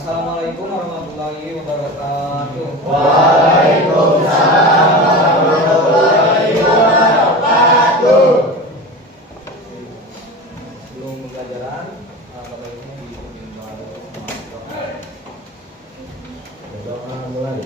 Assalamualaikum warahmatullahi wabarakatuh. Waalaikumsalam warahmatullahi wabarakatuh. Sebelum pembelajaran, Bapak Ibu dipimpin doa. Doa mulai.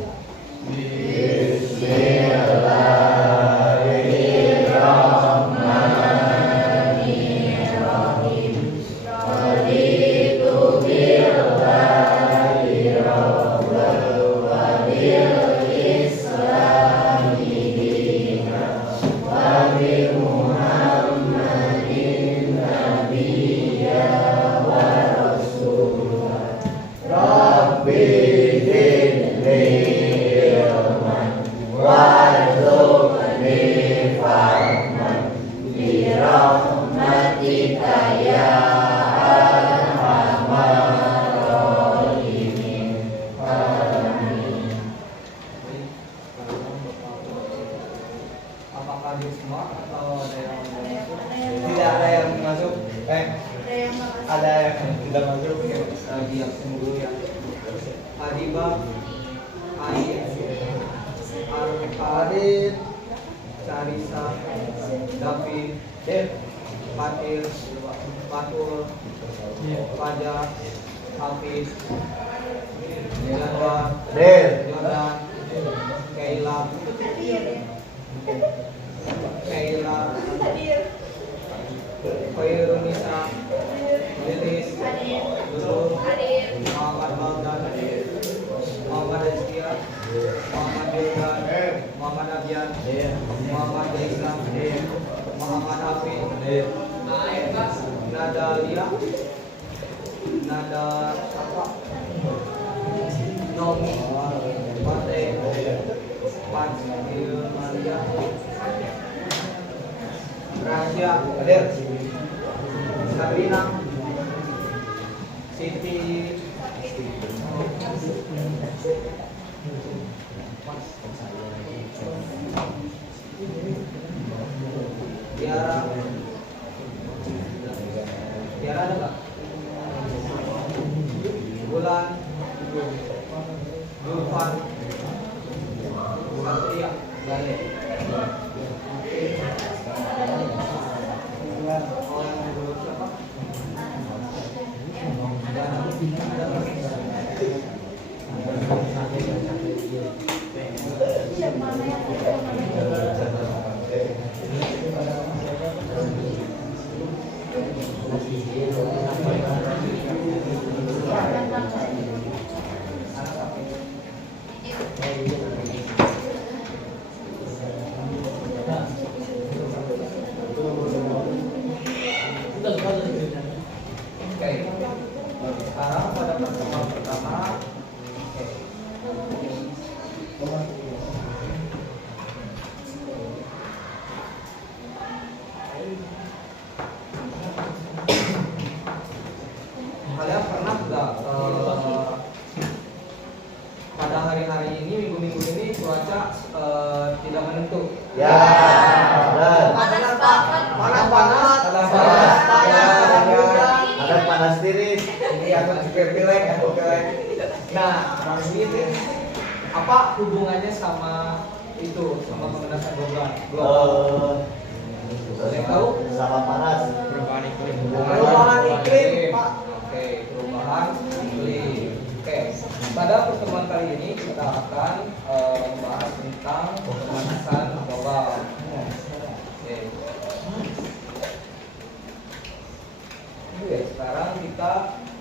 Apakah hadir semua atau ada yang masuk? Tidak ada yang masuk. Ada yang tidak masuk. Di absen dulu ya. Adiba, Ait, Arifadit, Carisa, David, Fatir, Fatul, Fajar, Hafiz, Jadwal, Jordan, Kaila, Khairunisa, Lilis, Dulur, Muhammad Baldan, Muhammad Rizkia, Muhammad Bildan, Muhammad Abyan, Muhammad Islam, Muhammad Hafid, Nadalia, Nada apa? Nomi, Pate, Fadil Maria, Rahasia, hadir. Sabrina, Siti, Tiara, Tiara ada nggak? Bulan, Dulfan, Satria, Gale. Sekarang pada pertemuan pertama, kalian pernah nggak pada hari-hari ini, minggu-minggu ini cuaca tidak menentu? Ya, Panas banget. Panas. ada panas tiris. Ini atau pilek atau pilek. Nah, ini apa hubungannya sama itu, sama pemanasan global? Ada yang tahu? Sama panas. Perubahan iklim, Pak. Oke, perubahan iklim. Oke, pada pertemuan kali ini kita akan membahas tentang pemanasan global. Oke. Oke, sekarang kita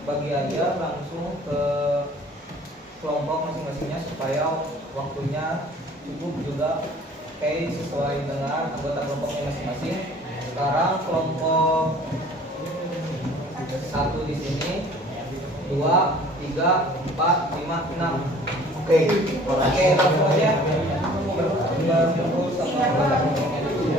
bagi aja langsung ke kelompok masing-masingnya supaya waktunya cukup juga. Oke, sesuai dengan anggota kelompoknya masing-masing. Sekarang kelompok 1 di sini, 2, 3, 4, 5, 6. Oke, Langsung aja berkumpul sama anggota kelompoknya dulu.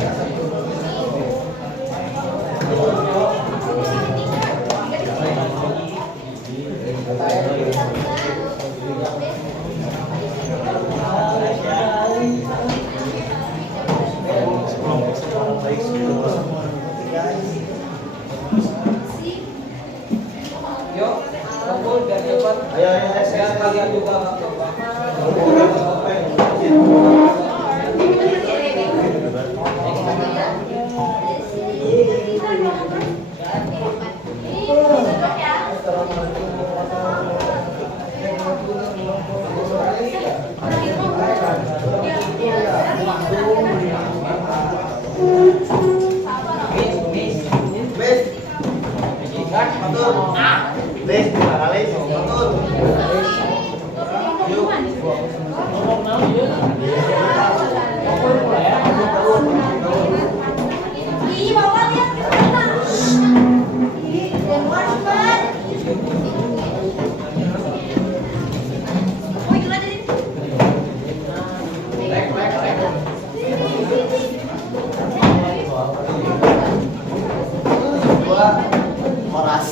Yuk, kumpul dari cepat. Ayo, ayo, Biar kalian juga nggak coba. Les, gimana Les? Ih, bawa lihat ke sana. Ih, jangan cepat. Oh, gila jadi. Dua, Horas.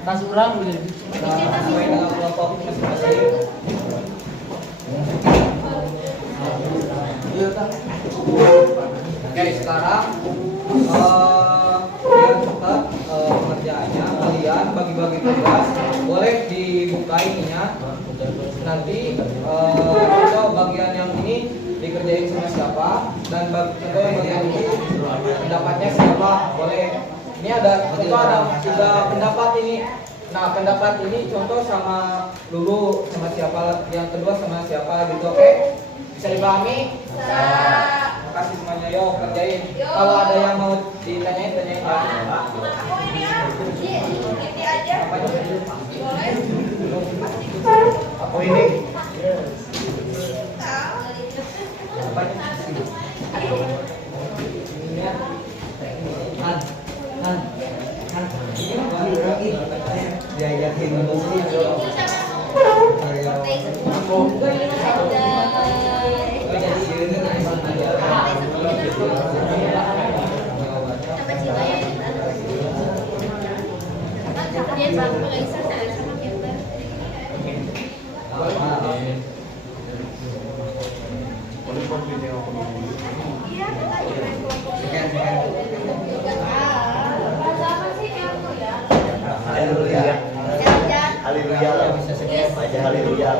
Tas urang gitu. Oke, sekarang biar cepat pengerjaannya, kalian bagi-bagi tugas, boleh dibuka ininya. Nanti contoh bagian yang ini dikerjain sama siapa, dan contoh yang bagian ini pendapatnya siapa, boleh. Ini ada contoh, ada 3 pendapat ini. Nah, pendapat ini contoh sama Lulu sama siapa, yang kedua sama siapa gitu, oke? Bisa dipahami? Bisa. Terima kasih semuanya, yuk kerjain. Kalau ada yang mau ditanyain, tanyain ya. Aku ini ya. Ini aja. Boleh. Aku ini. Diajakin musik. Haleluya. Haleluya. Baca haleluya.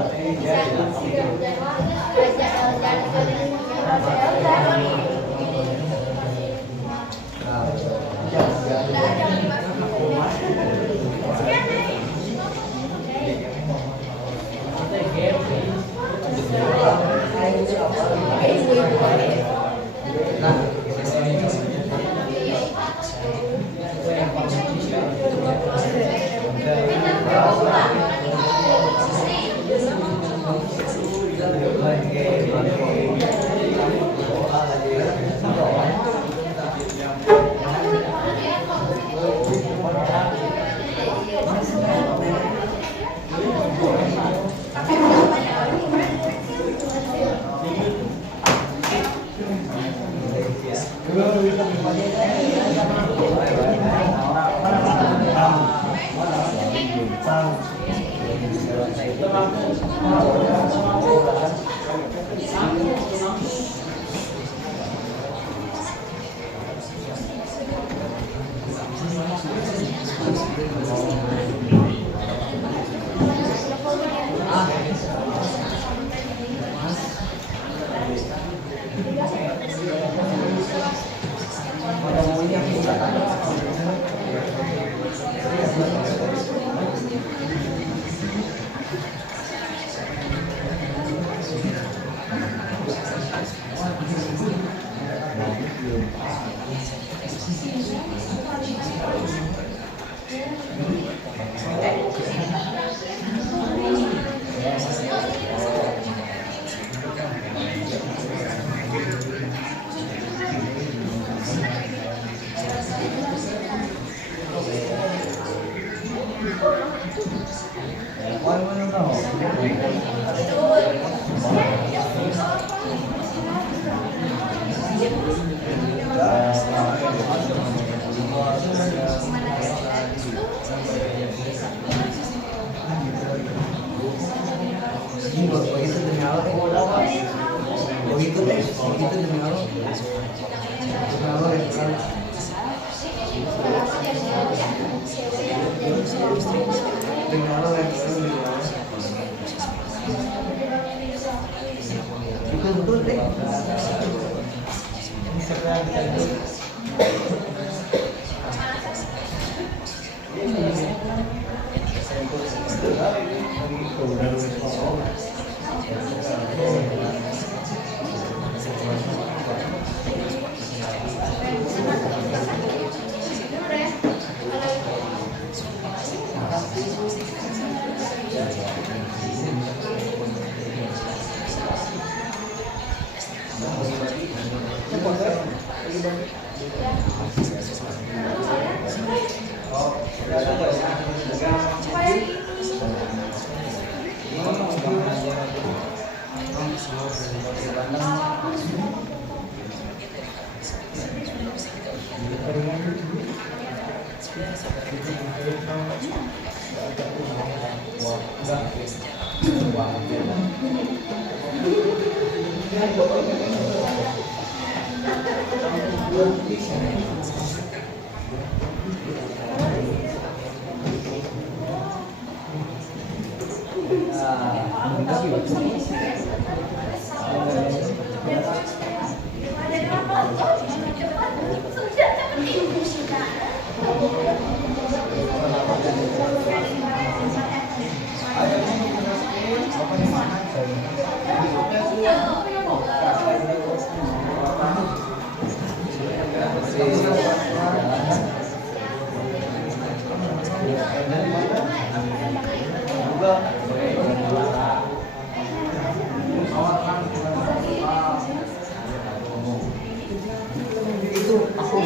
Itu aku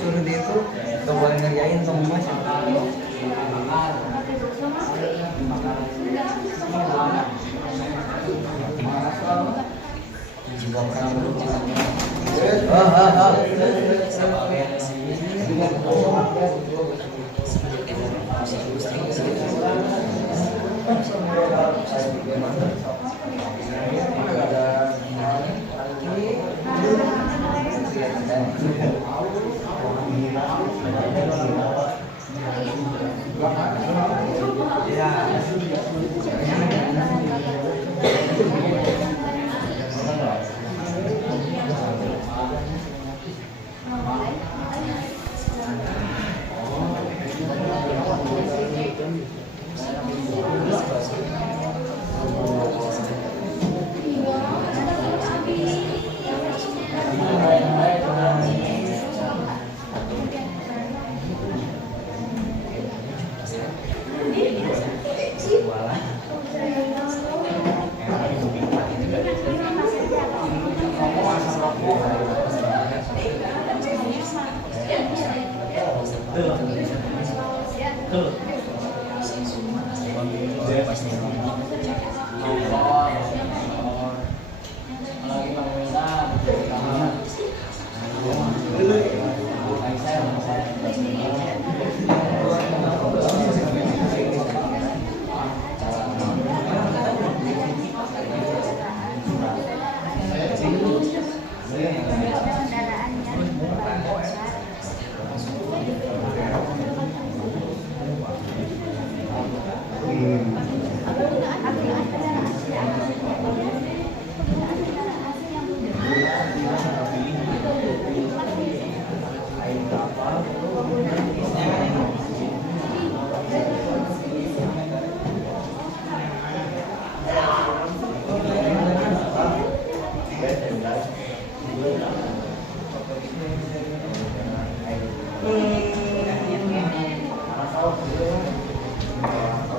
suruh dia itu gak boleh ngerjain sama mas.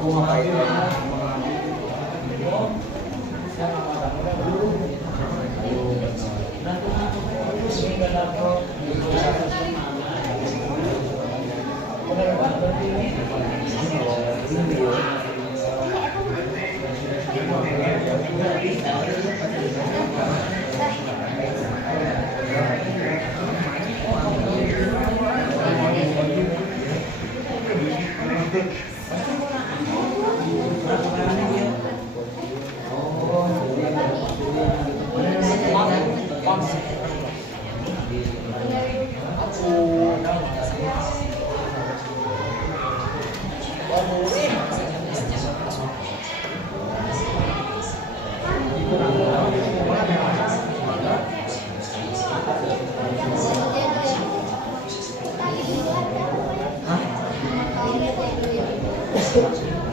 aku ngapain?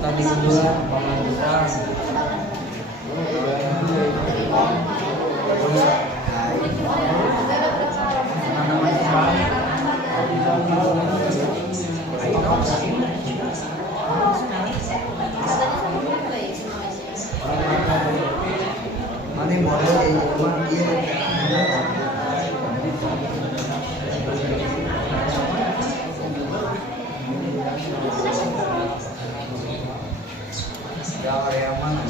Tadi kedua pengajuan mana model yang mana?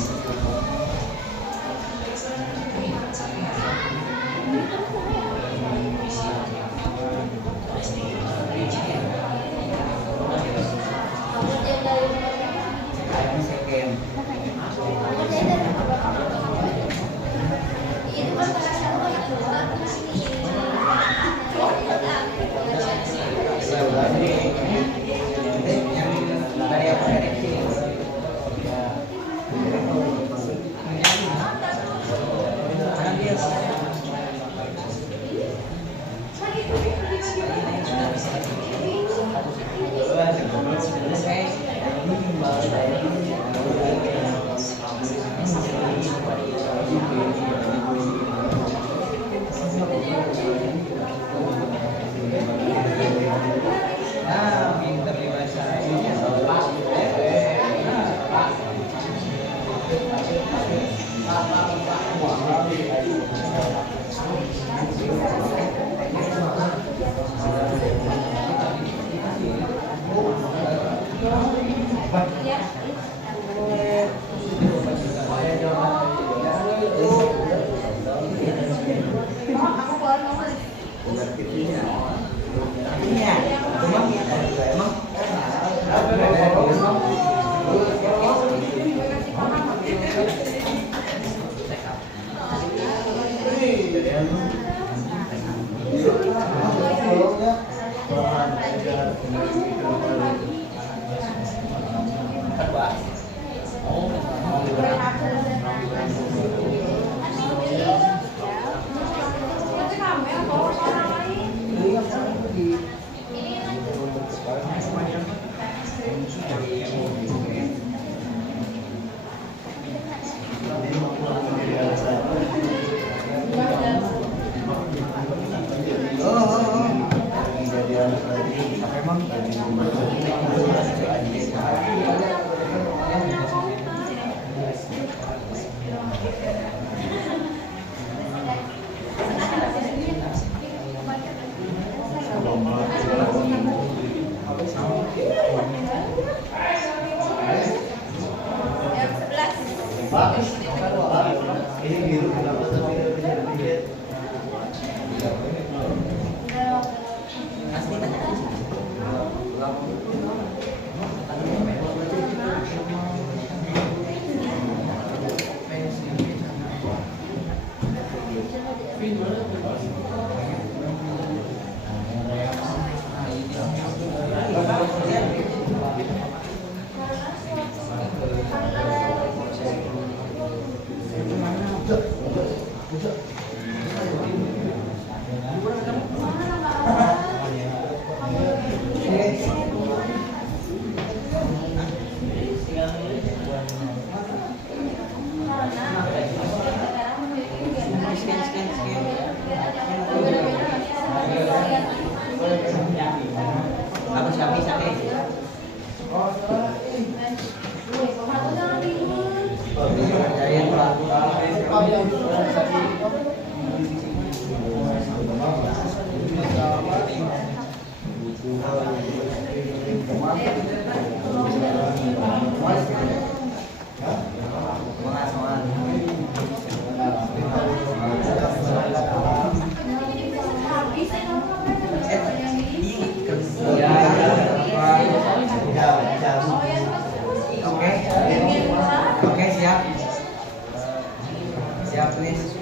Ini biru kenapa tapi tidak Kerjain Pak. Oke, siap. Siap, please.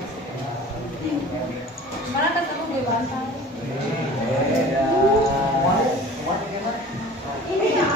Mana ketemu gue bantal? Ini ya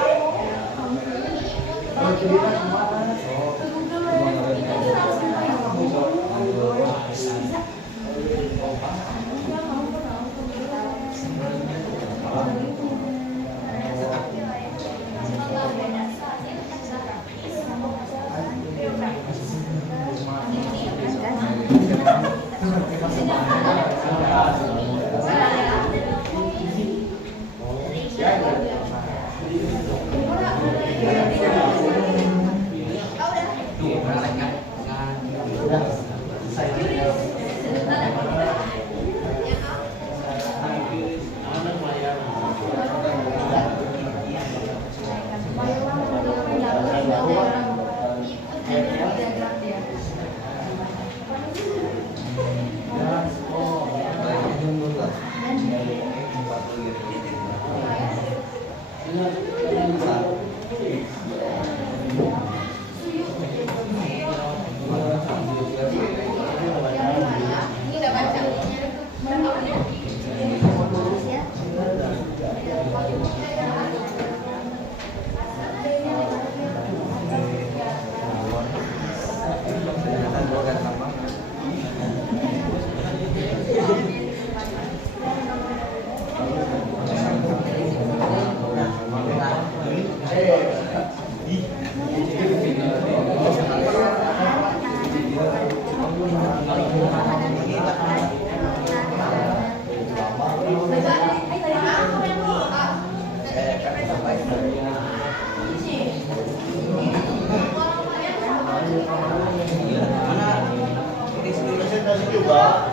Presentasi juga.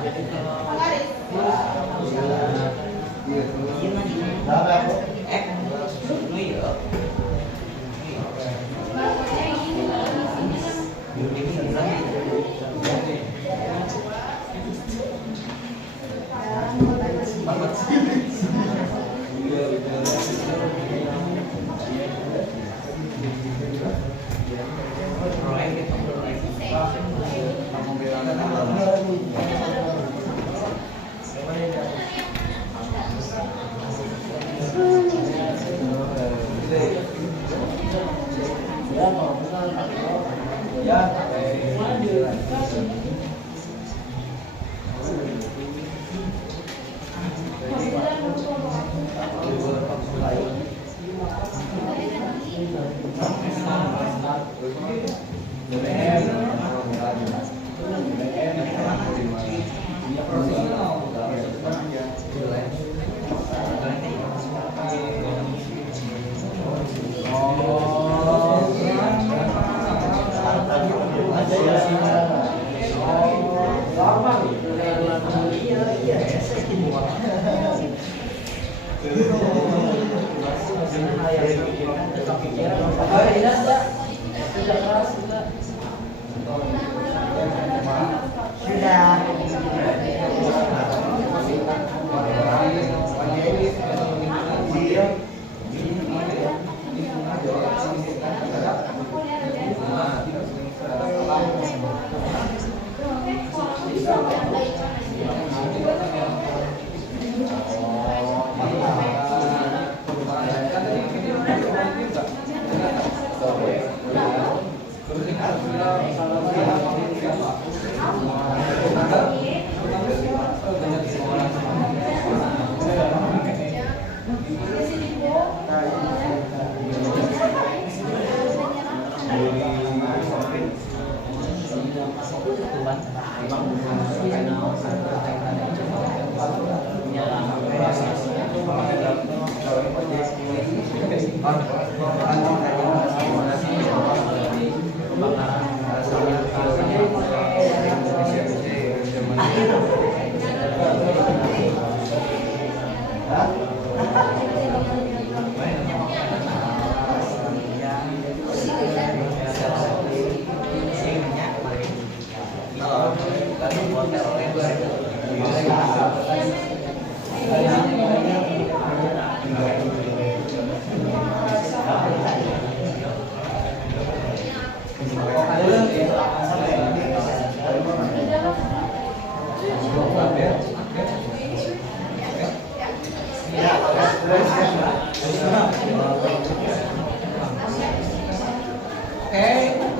Oke,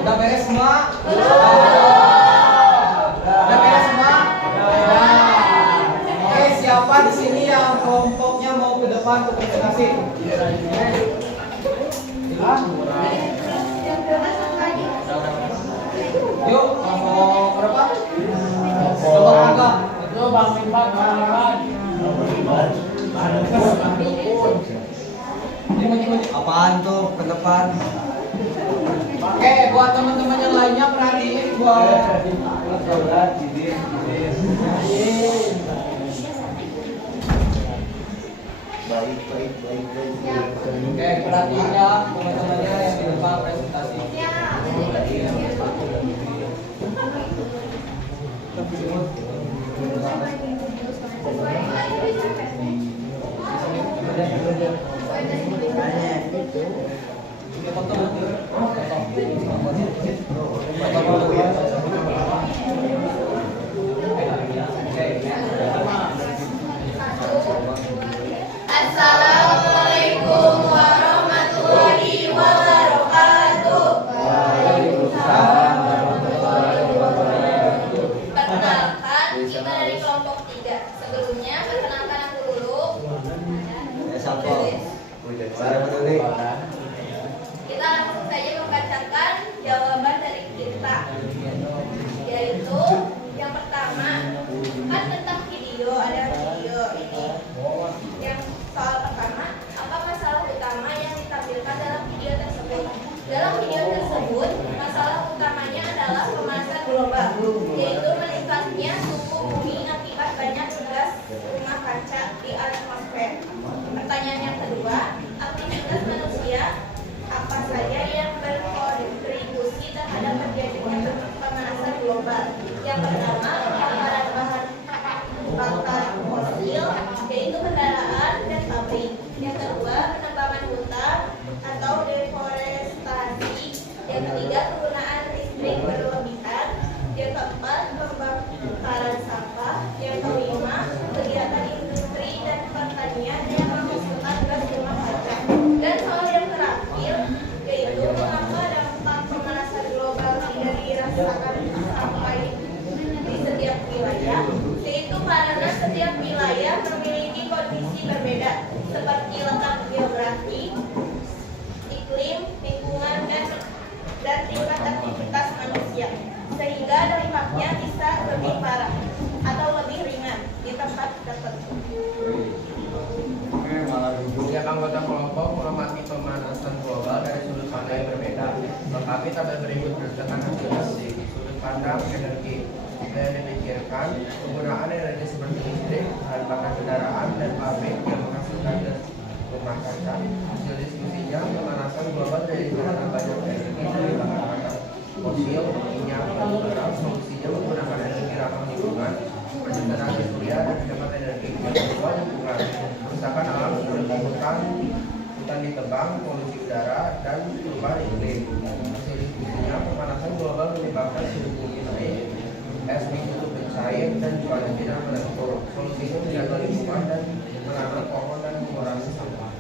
udah beres semua? Udah beres semua? Oke, siapa di sini yang kelompoknya mau ke depan untuk presentasi? Yuk, mau berapa? Kelompok agak. Itu Bang Impan, Bang Impan. Apaan tuh ke depan? Oke, buat teman-teman yang lainnya perhatiin buat Oke, perhatiin ya teman-temannya yang di depan presentasi. Assalamualaikum warahmatullahi wabarakatuh. Perkenalkan, kita dari kelompok 3. Sebelumnya, perkenalkan aku dulu. Kita langsung saja membacakan jawaban dari kita, yaitu yang pertama, kan tentang video, ada video ini. Yang soal pertama, apa masalah utama yang ditampilkan dalam video tersebut? Dalam video tersebut, masalah utamanya adalah pemanasan global, yaitu meningkatnya suhu bumi akibat banyak gas rumah kaca di atmosfer. Pertanyaan yang kedua, aktivitas manusia apa saja yang berkontribusi terhadap terjadinya pemanasan global? Yang pertama, pembakaran bahan bakar fosil, yaitu kendaraan dan pabrik. Yang kedua, penebangan hutan atau deforestasi. Yang ketiga, penggunaan listrik berlebihan. Yang keempat, pembakaran sampah. Yang kelima, kegiatan industri dan pertanian yang menghasilkan gas rumah kaca. Dan soal yang terakhir, yaitu mengapa dampak pemanasan global tidak dirasakan sampai di setiap wilayah, yaitu karena setiap wilayah memiliki kondisi berbeda seperti letak geografi, iklim, lingkungan, dan tingkat aktivitas manusia, sehingga dampaknya bisa lebih parah atau lebih ringan di tempat tertentu. Setiap anggota kelompok mengamati pemanasan global dari sudut pandang yang berbeda. Tetapi tabel berikut berdasarkan hasil sudut pandang energi. Saya dipikirkan penggunaan energi seperti listrik, bahan bakar kendaraan, dan pabrik yang menghasilkan gas rumah kaca. Hasil diskusinya, pemanasan global dari karena banyak energi dari bahan bakar fosil, minyak, batu bara. Solusinya menggunakan energi ramah lingkungan, penciptaan energi surya, dan hemat energi. Yang kedua, lingkungan, kerusakan alam seperti hutan ditebang, polusi udara, dan perubahan iklim. Hasil diskusinya, pemanasan global menyebabkan suhu bumi naik, es ditutup mencair, dan cuaca tidak menentu. Solusinya menjaga lingkungan dan menanam pohon dan mengurangi sampah.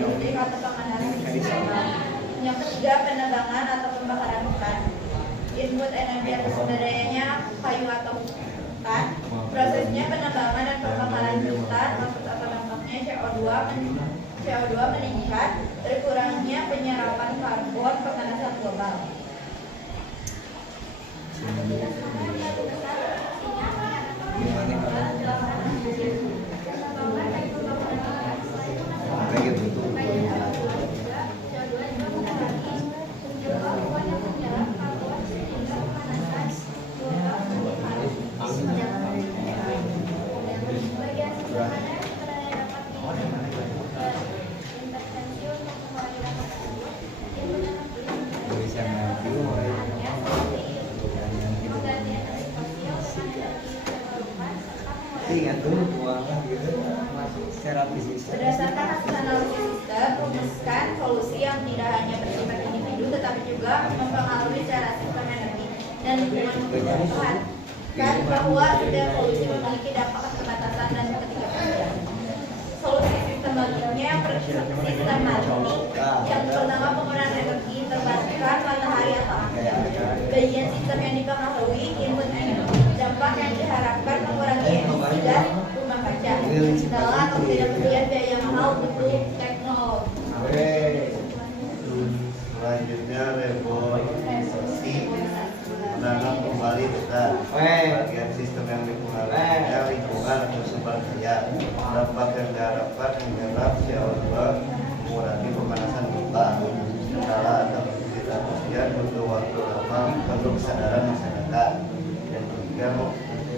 listrik atau pengalaman konvensional. Yang ketiga, penebangan atau pembakaran hutan. Input energi atau sumber dayanya kayu atau hutan. Prosesnya penebangan dan pembakaran hutan, output atau dampaknya CO2 meningkat, berkurangnya penyerapan karbon, pemanasan global. Ingat dulu keuangan gitu secara fisik. Berdasarkan hasil analisis sistem, rumuskan solusi yang tidak hanya bersifat individu tetapi juga mempengaruhi secara sistem energi dan lingkungan kebutuhan. Kan bahwa setiap solusi memiliki dampak keterbatasan dan ketidakpastian. Solusi sistematiknya sistematik yang pertama penggunaan energi terbarukan matahari atau angin. Bagian sistem yang dipengaruhi input energi. Dampak yang diharapkan mengurangi emisi gas rumah kaca. Kendala atau ketidakpastian biaya mahal untuk teknologi. Selanjutnya reformasi menanam kembali hutan. Bagian sistem yang dipengaruhi lingkungan atau sumber daya. Dampak yang diharapkan menyerap CO2, mengurangi pemanasan global. Kendala atau ketidakpastian untuk waktu lama perlu kesadaran masyarakat. Dan ketiga,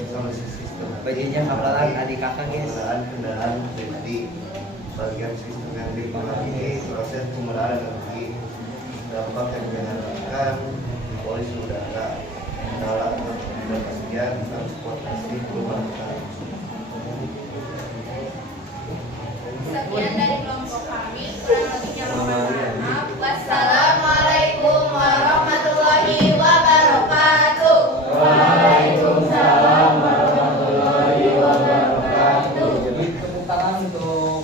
solusi sistem Bagiannya kabelan adik kakak guys. kendaraan pribadi. Bagian sistem yang dipengaruhi proses penggunaan energi. Dampak yang diharapkan polusi udara, kendala atau ketidakpastian transportasi perubahan. Sekian dari kelompok kami, kurang lebihnya mohon maaf. Wassalamualaikum warahmatullahi wabarakatuh. Waalaikumsalam warahmatullahi wabarakatuh. Jadi tepuk tangan untuk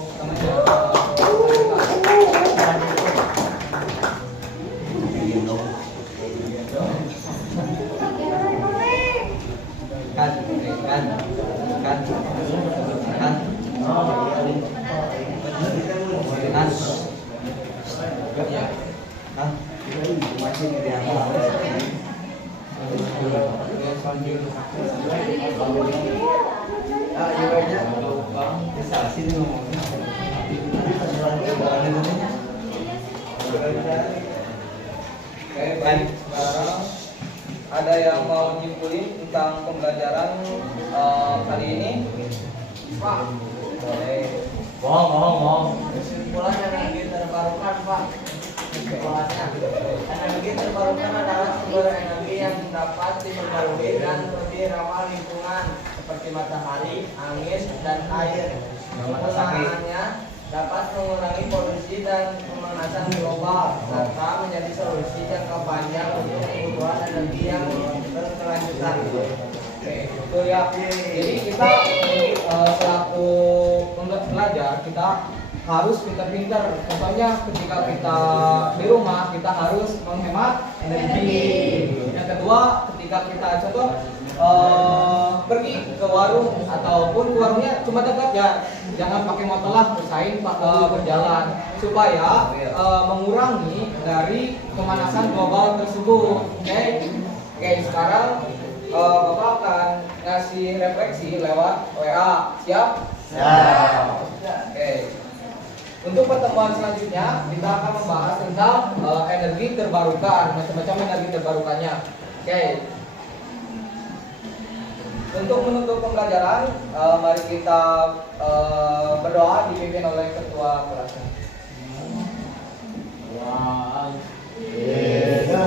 Baik, sekarang ada yang mau nyimpulin tentang pembelajaran kali ini? Pak, boleh. Bohong. Kesimpulan energi terbarukan, Pak. Kesimpulannya, energi terbarukan adalah sumber energi yang dapat diperbarui dan lebih ramah lingkungan seperti matahari, angin, dan air. Penggunaannya dapat mengurangi polusi dan pemanasan global serta menjadi solusi jangka panjang untuk kebutuhan energi yang berkelanjutan. Oke, itu ya. Jadi kita selaku pelajar kita harus pintar-pintar. Contohnya ketika kita di rumah kita harus menghemat energi. Yang kedua, ketika kita contoh pergi ke warung ataupun ke warungnya cuma dekat ya, jangan pakai motor lah, usahain berjalan supaya mengurangi dari pemanasan global tersebut. Oke, sekarang Bapak akan ngasih refleksi lewat WA. Siap? Oke. Untuk pertemuan selanjutnya kita akan membahas tentang energi terbarukan, macam-macam energi terbarukannya. Oke. Untuk menutup pembelajaran, mari kita berdoa dipimpin oleh ketua kelas. Kita